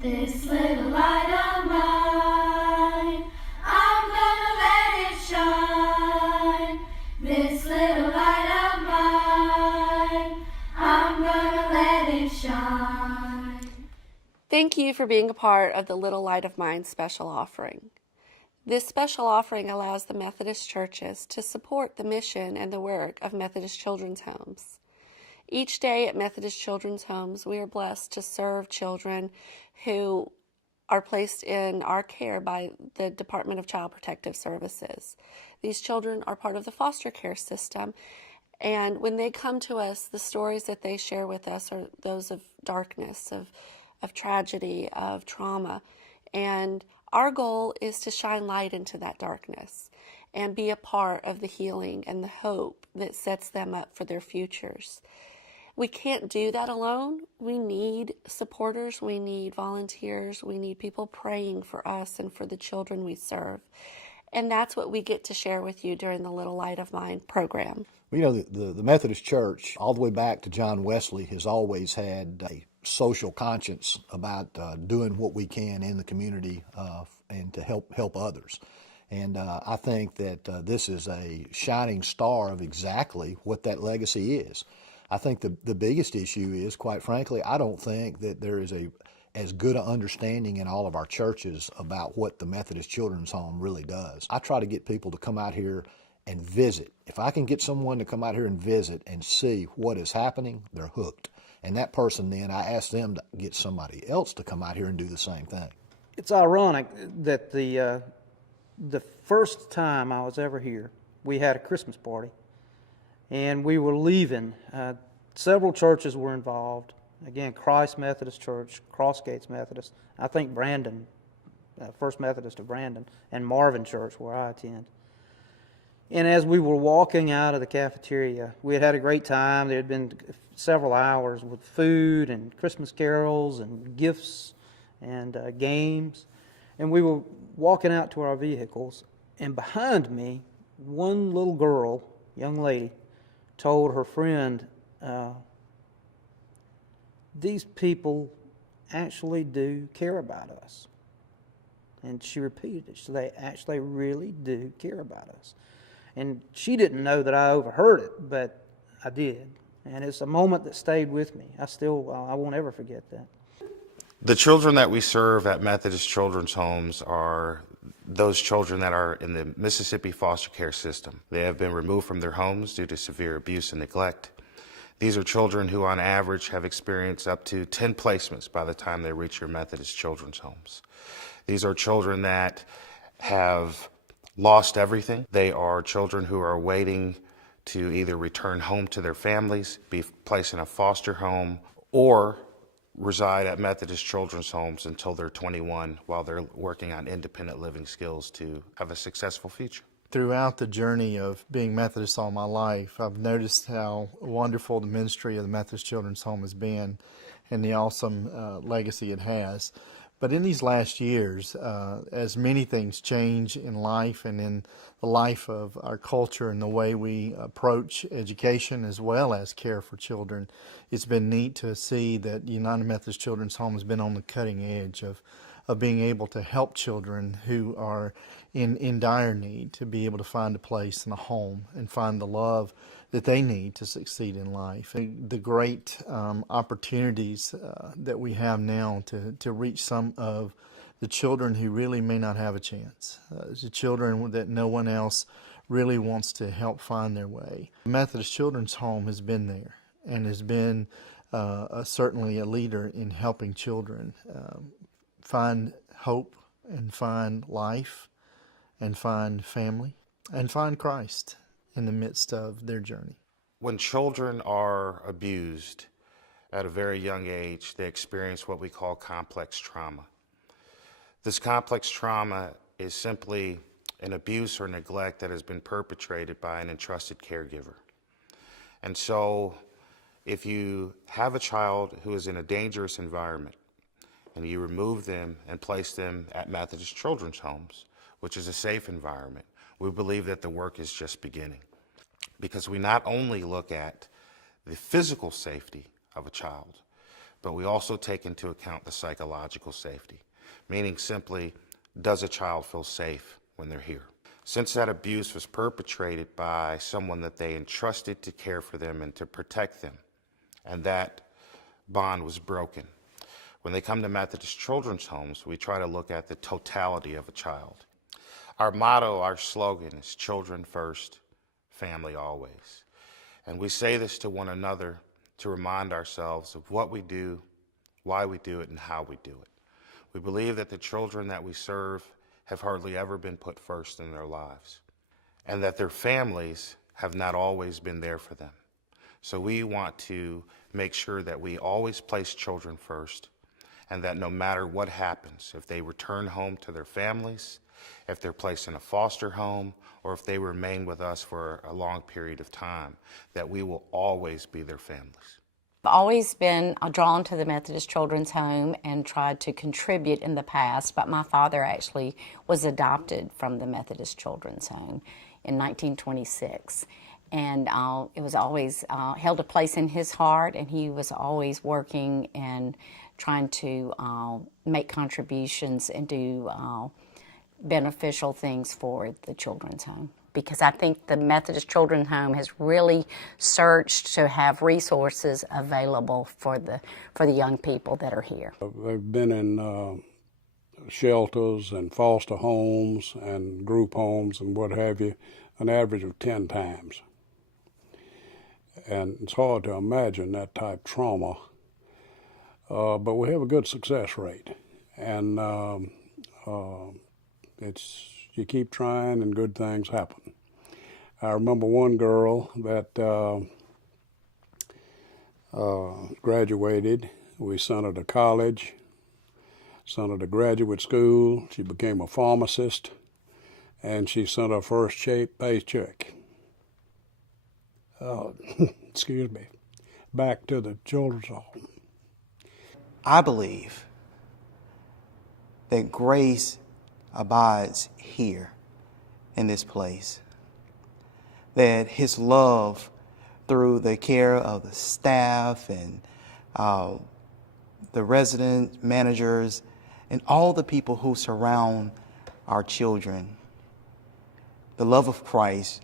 This little light of mine, I'm gonna let it shine. This little light of mine, I'm gonna let it shine. Thank you for being a part of the Little Light of Mine special offering. This special offering allows the Methodist churches to support the mission and the work of Methodist Children's Homes. Each day at Methodist Children's Homes, we are blessed to serve children who are placed in our care by the Department of Child Protective Services. These children are part of the foster care system, and when they come to us, the stories that they share with us are those of darkness, of tragedy, of trauma, and our goal is to shine light into that darkness and be a part of the healing and the hope that sets them up for their futures. We can't do that alone. We need supporters, we need volunteers, we need people praying for us and for the children we serve. And that's what we get to share with you during the Little Light of Mine program. You know, the Methodist Church, all the way back to John Wesley, has always had a social conscience about doing what we can in the community and to help others. And I think that this is a shining star of exactly what that legacy is. I think the biggest issue is, quite frankly, I don't think that there is as good an understanding in all of our churches about what the Methodist Children's Home really does. I try to get people to come out here and visit. If I can get someone to come out here and visit and see what is happening, they're hooked. And that person, then, I ask them to get somebody else to come out here and do the same thing. It's ironic that the first time I was ever here, we had a Christmas party, and we were leaving. Several churches were involved. Again, Christ Methodist Church, Crossgates Methodist, I think Brandon, First Methodist of Brandon, and Marvin Church, where I attend. And as we were walking out of the cafeteria, we had a great time. There had been several hours with food and Christmas carols and gifts and games. And we were walking out to our vehicles, and behind me, one little girl, young lady, told her friend, these people actually do care about us. And she repeated it. So they actually really do care about us. And she didn't know that I overheard it, but I did. And it's a moment that stayed with me. I won't ever forget that. The children that we serve at Methodist Children's Homes are those children that are in the Mississippi foster care system. They have been removed from their homes due to severe abuse and neglect. These are children who on average have experienced up to 10 placements by the time they reach your Methodist Children's Homes. These are children that have lost everything. They are children who are waiting to either return home to their families, be placed in a foster home, or reside at Methodist Children's Homes until they're 21 while they're working on independent living skills to have a successful future. Throughout the journey of being Methodist all my life, I've noticed how wonderful the ministry of the Methodist Children's Home has been and the awesome legacy it has. But in these last years, as many things change in life and in the life of our culture and the way we approach education as well as care for children, it's been neat to see that United Methodist Children's Home has been on the cutting edge of being able to help children who are in dire need to be able to find a place and a home and find the love that they need to succeed in life. And the great opportunities that we have now to reach some of the children who really may not have a chance, the children that no one else really wants to help find their way. The Methodist Children's Home has been there and has been certainly a leader in helping children find hope and find life and find family and find Christ in the midst of their journey. When children are abused at a very young age, they experience what we call complex trauma. This complex trauma is simply an abuse or neglect that has been perpetrated by an entrusted caregiver. And so if you have a child who is in a dangerous environment and you remove them and place them at Methodist Children's Homes, which is a safe environment, we believe that the work is just beginning. Because we not only look at the physical safety of a child, but we also take into account the psychological safety, meaning simply, does a child feel safe when they're here? Since that abuse was perpetrated by someone that they entrusted to care for them and to protect them, and that bond was broken, when they come to Methodist Children's Homes, we try to look at the totality of a child. Our motto, our slogan is children first, family always. And we say this to one another to remind ourselves of what we do, why we do it, and how we do it. We believe that the children that we serve have hardly ever been put first in their lives, and that their families have not always been there for them. So we want to make sure that we always place children first, and that no matter what happens, if they return home to their families, if they're placed in a foster home, or if they remain with us for a long period of time, that we will always be their families. I've always been drawn to the Methodist Children's Home and tried to contribute in the past, but my father actually was adopted from the Methodist Children's Home in 1926. And it was always held a place in his heart, and he was always working and trying to make contributions and do beneficial things for the children's home. Because I think the Methodist Children's Home has really searched to have resources available for the young people that are here. They've been in shelters and foster homes and group homes and what have you, an average of 10 times. And it's hard to imagine that type trauma, but we have a good success rate. And you keep trying and good things happen. I remember one girl that graduated. We sent her to college, sent her to graduate school. She became a pharmacist, and she sent her first paycheck. Excuse me, back to the children's home. I believe that grace abides here in this place, that his love through the care of the staff and the resident managers and all the people who surround our children, the love of Christ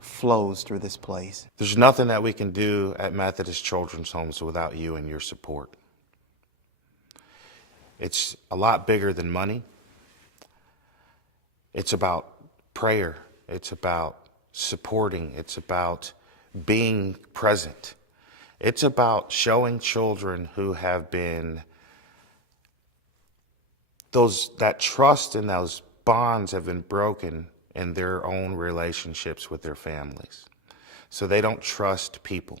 flows through this place. There's nothing that we can do at Methodist Children's Homes without you and your support. It's a lot bigger than money. It's about prayer. It's about supporting. It's about being present. It's about showing children who have been, that trust and those bonds have been broken in their own relationships with their families. So they don't trust people.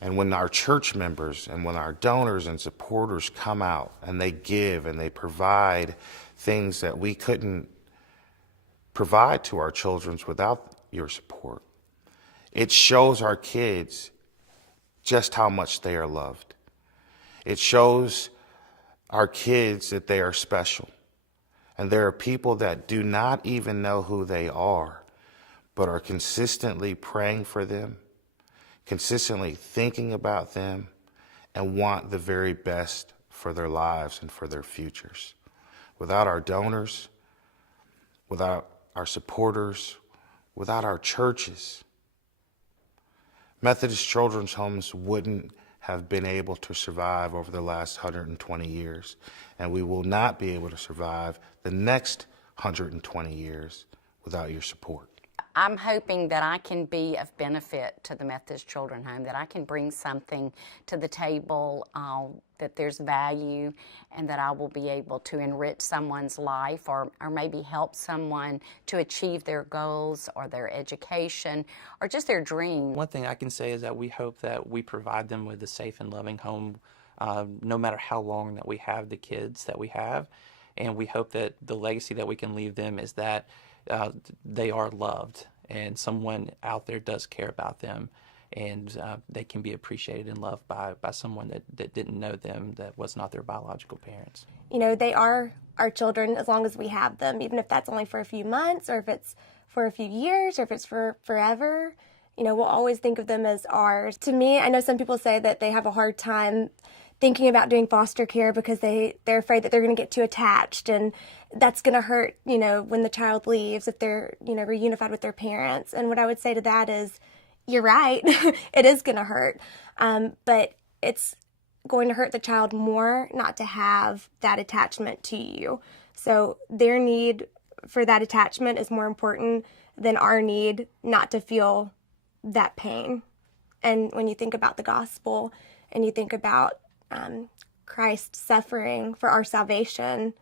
And when our church members and when our donors and supporters come out and they give and they provide things that we couldn't provide to our children without your support, it shows our kids just how much they are loved. It shows our kids that they are special. And there are people that do not even know who they are, but are consistently praying for them, consistently thinking about them, and want the very best for their lives and for their futures. Without our donors, without our supporters, without our churches, Methodist Children's Homes wouldn't have been able to survive over the last 120 years, and we will not be able to survive the next 120 years without your support. I'm hoping that I can be of benefit to the Methodist Children's Home, that I can bring something to the table, that there's value, and that I will be able to enrich someone's life or maybe help someone to achieve their goals or their education or just their dream. One thing I can say is that we hope that we provide them with a safe and loving home no matter how long that we have the kids that we have. And we hope that the legacy that we can leave them is that they are loved and someone out there does care about them, and they can be appreciated and loved by someone that didn't know them, that was not their biological parents. You know, they are our children as long as we have them, even if that's only for a few months or if it's for a few years or if it's for forever. we'll always think of them as ours. To me, I know some people say that they have a hard time thinking about doing foster care because they're afraid that they're going to get too attached, and that's going to hurt, when the child leaves, if they're, reunified with their parents. And what I would say to that is, you're right, it is going to hurt, but it's going to hurt the child more not to have that attachment to you. So their need for that attachment is more important than our need not to feel that pain. And when you think about the gospel and you think about Christ suffering for our salvation,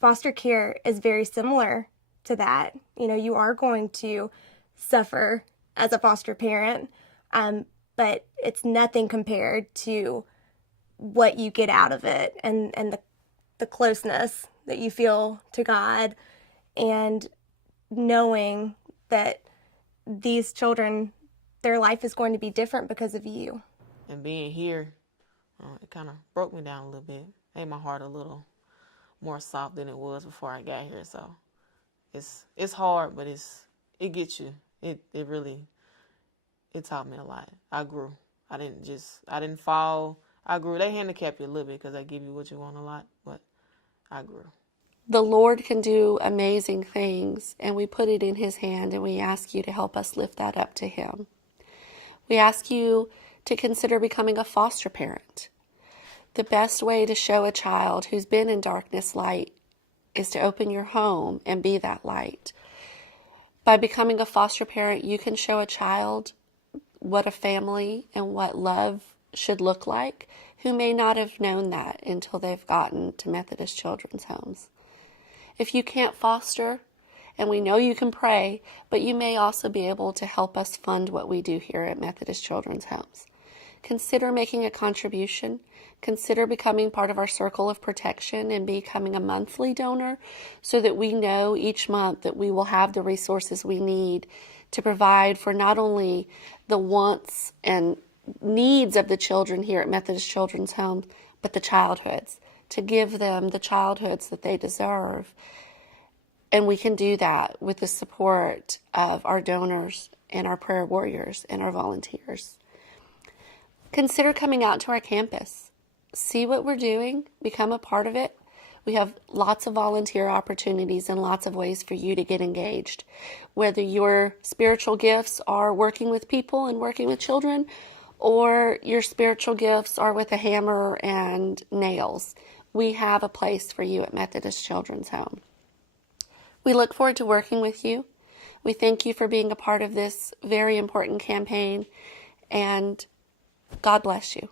foster care is very similar to that. You are going to suffer as a foster parent, but it's nothing compared to what you get out of it, and the closeness that you feel to God, and knowing that these children, their life is going to be different because of you. And being here, it kind of broke me down a little bit, made my heart a little more soft than it was before I got here. So it's hard, but it gets you. It really taught me a lot. I grew. I didn't fall. I grew. They handicap you a little bit because they give you what you want a lot, but I grew. The Lord can do amazing things, and we put it in His hand, and we ask you to help us lift that up to Him. We ask you to consider becoming a foster parent. The best way to show a child who's been in darkness light is to open your home and be that light. By becoming a foster parent, you can show a child what a family and what love should look like, who may not have known that until they've gotten to Methodist Children's Homes. If you can't foster, and we know you can pray, but you may also be able to help us fund what we do here at Methodist Children's Homes. Consider making a contribution. Consider becoming part of our circle of protection and becoming a monthly donor so that we know each month that we will have the resources we need to provide for not only the wants and needs of the children here at Methodist Children's Homes, but the childhoods, to give them the childhoods that they deserve. And we can do that with the support of our donors and our prayer warriors and our volunteers. Consider coming out to our campus. See what we're doing, become a part of it. We have lots of volunteer opportunities and lots of ways for you to get engaged. Whether your spiritual gifts are working with people and working with children, or your spiritual gifts are with a hammer and nails, we have a place for you at Methodist Children's Home. We look forward to working with you. We thank you for being a part of this very important campaign, and God bless you.